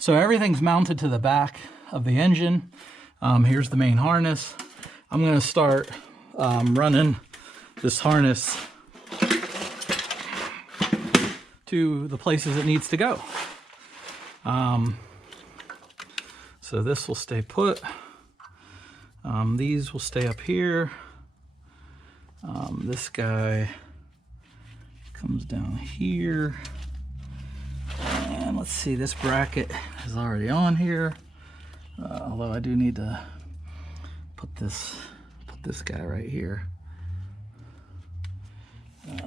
So everything's mounted to the back of the engine. Here's the main harness. I'm going to start running this harness to the places it needs to go. So this will stay put. These will stay up here. This guy comes down here. And let's see, this bracket is already on here. Although I do need to put this guy right here.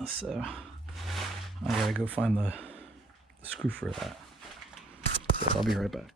So I gotta go find the screw for that. So I'll be right back.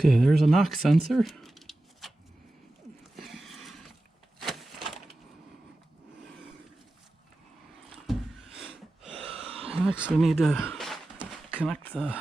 Okay, there's a knock sensor. Next we need to connect the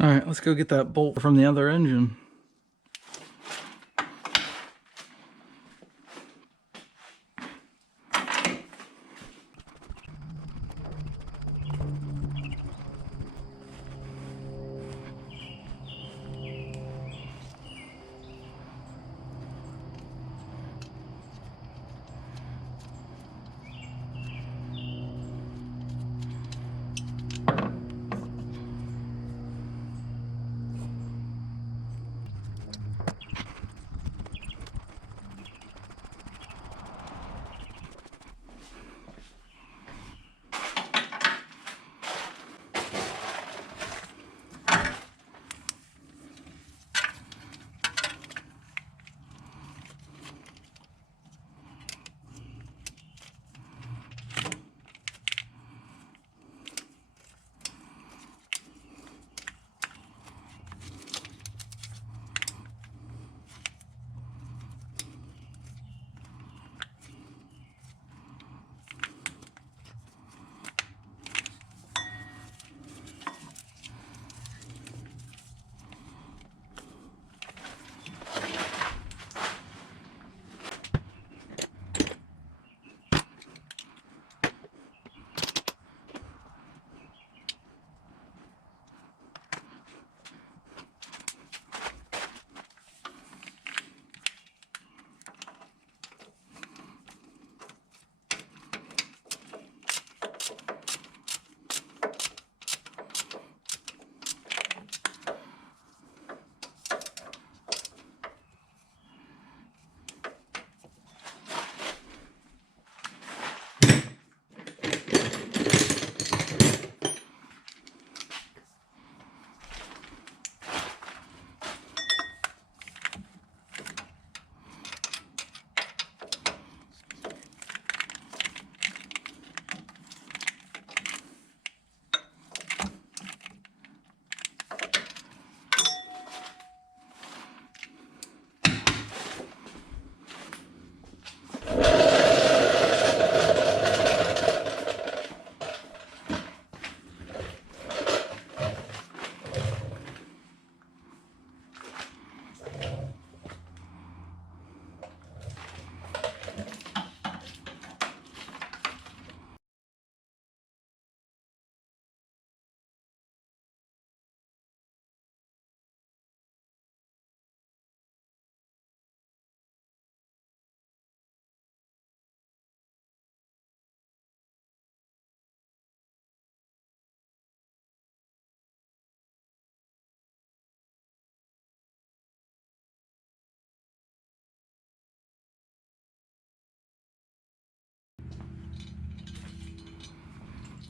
All right, let's go get that bolt from the other engine.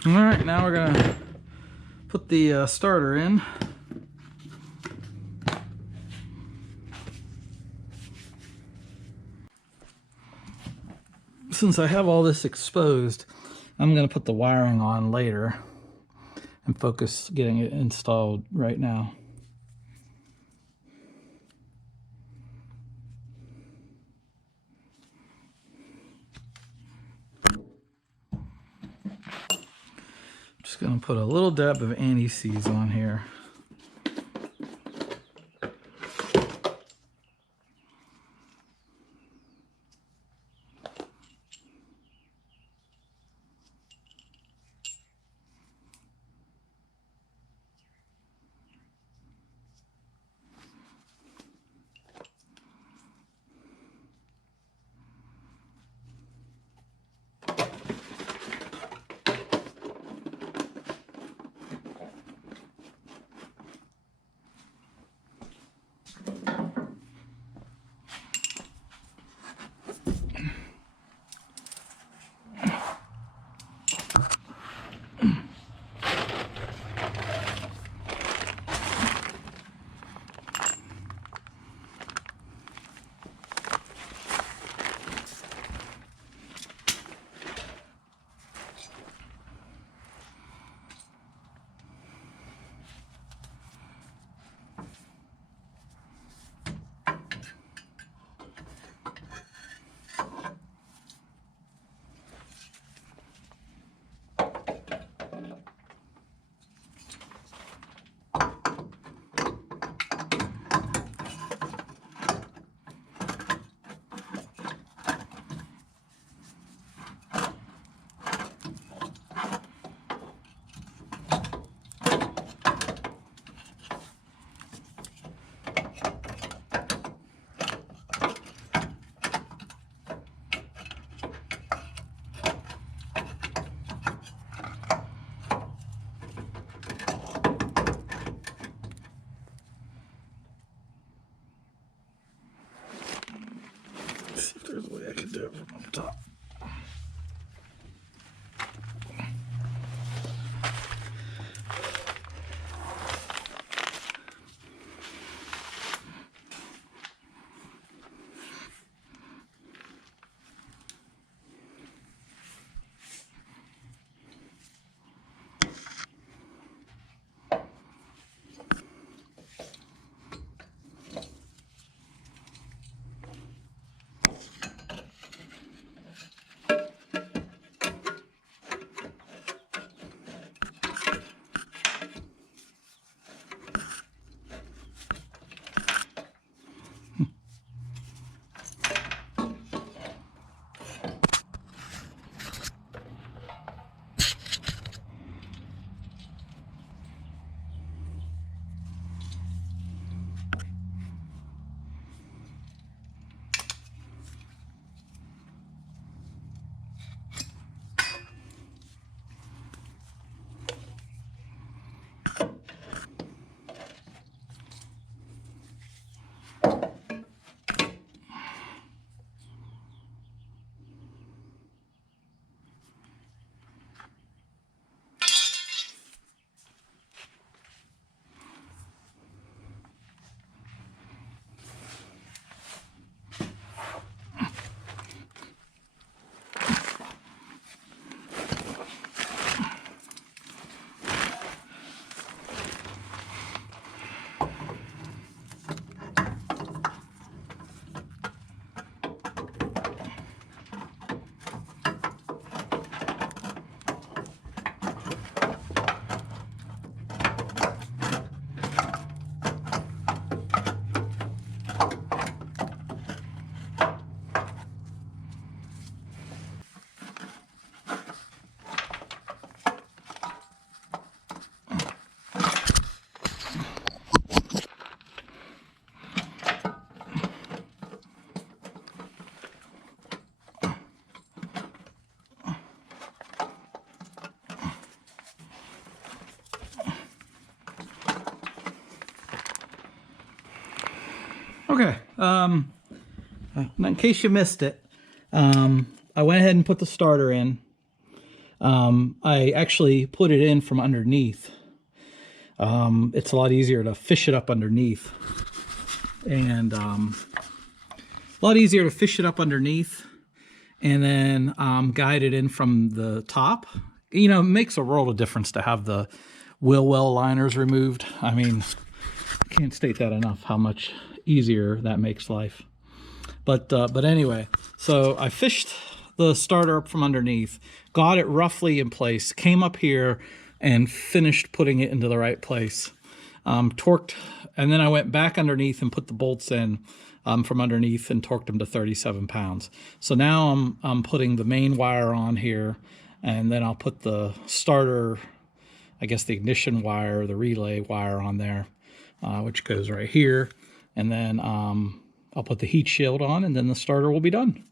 All right, now we're gonna put the starter in. Since I have all this exposed, I'm gonna put the wiring on later and focus getting it installed right now. Just gonna put a little dab of anti-seize on here. See if there's a way I can do it from up top. Okay, in case you missed it, I went ahead and put the starter in. I actually put it in from underneath. It's a lot easier to fish it up underneath. And a lot easier to fish it up underneath and then guide it in from the top. You know, it makes a world of difference to have the wheel well liners removed. I mean, I can't state that enough, how much easier that makes life. But anyway, so I fished the starter up from underneath, got it roughly in place, came up here and finished putting it into the right place. Torqued, and then I went back underneath and put the bolts in from underneath and torqued them to 37 pounds. So now I'm putting the main wire on here, and then I'll put the starter, I guess the ignition wire, the relay wire on there, which goes right here. And then I'll put the heat shield on, and then the starter will be done.